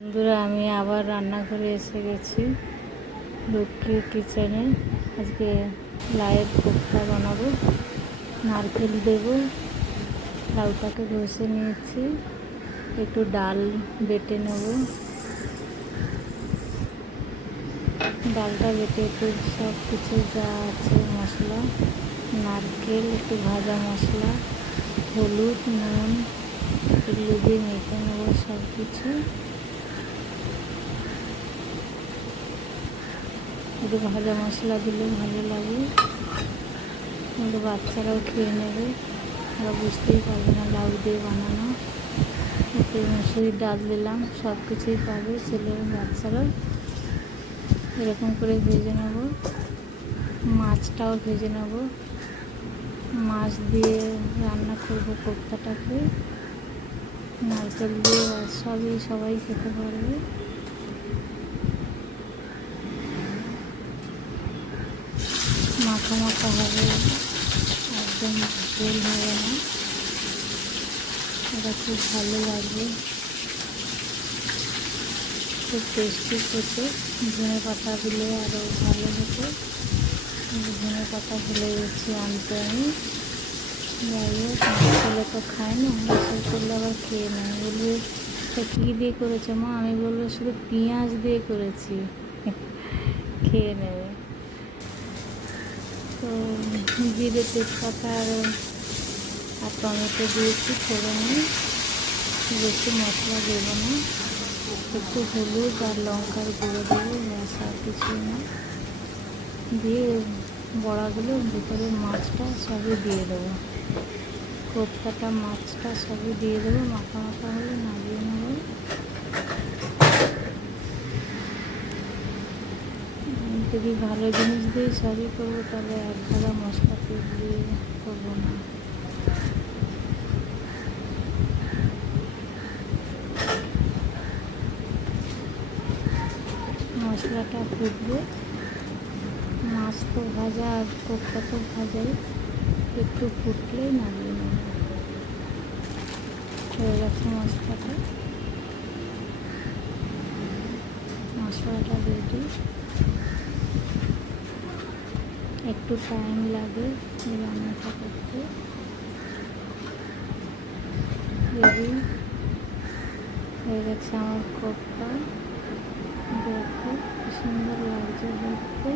বন্ধুরা, আমি আবার রান্নাঘরে এসে গেছি লক্ষ্মীর কিচেনে। আজকে লাউয়ের কোপ্তা বানাবো। নারকেল দেবো, লাউটাকে ঘষে নিয়েছি, একটু ডাল বেটে নেব। ডালটা বেটে একটু সব কিছু যা আছে মশলা, নারকেল, একটু ভাজা মশলা, হলুদ, নুন এগুলো দিয়ে মেখে নেবো সব কিছু। একটু ভাজা মশলা দিলে ভালো লাগে, কিন্তু বাচ্চারাও খেয়ে নেবে, ওরা বুঝতেই পারবে না লাউ দিয়ে বানানো। একটু মুসুরির ডাল দিলাম, সব কিছুই পাবে ছেলে বাচ্চারা। এরকম করে ভেজে নেব। মাছটাও ভেজে নেব, মাছ দিয়ে রান্না করব কোপ্তাটাকে, নারকেল দিয়ে সবাই খেতে পারবে। মাখা মাখা হবে, একদম ঝোল হবে না, এটা খুব ভালো লাগবে, খুব টেস্টি খেতে। ধনে পাতা দিলে আরও ভালো হতো, ধনে পাতা ভুলে গেছি আনতে আমি। যাই হোক, ছেলে তো খায় না, গোসল করলে আবার খেয়ে নেয়, বলবে তো কী দিয়ে করেছে মা? আমি বলবো শুধু পেঁয়াজ দিয়ে করেছি, খেয়ে নেবে। তো জিরে, তেজপাতা আর টমেটো দিয়েছি ফোড়নে, বেশি মশলা দেবো না, একটু হলুদ আর লঙ্কার গুঁড়ো দেবো, ব্যাস আর কিছুই না। দিয়ে বড়াগুলো ভিতরে মাছটা সবই দিয়ে দেবো, কোপ্তাটা মাছটা সবই দিয়ে দেবো। মাখা মাখা হলে নামিয়ে নেবো। যদি ভালো জিনিস দিয়ে সবই করবো, তাহলে এক ভাড়া মশলা তেল দিয়ে করবো না। মশলাটা ফুটবে, মাছ তো ভাজা আর কোপ্তা তো ভাজাই, একটু ফুটলেই নামিয়ে নেব। হয়ে গেছে মশলাটা রেডি। একটু টাইম লাগে এই রান্নাটা করতে। রেডি হয়ে গেছে আমার কোপ্তা, দেখো কি সুন্দর লাগছে দেখতে।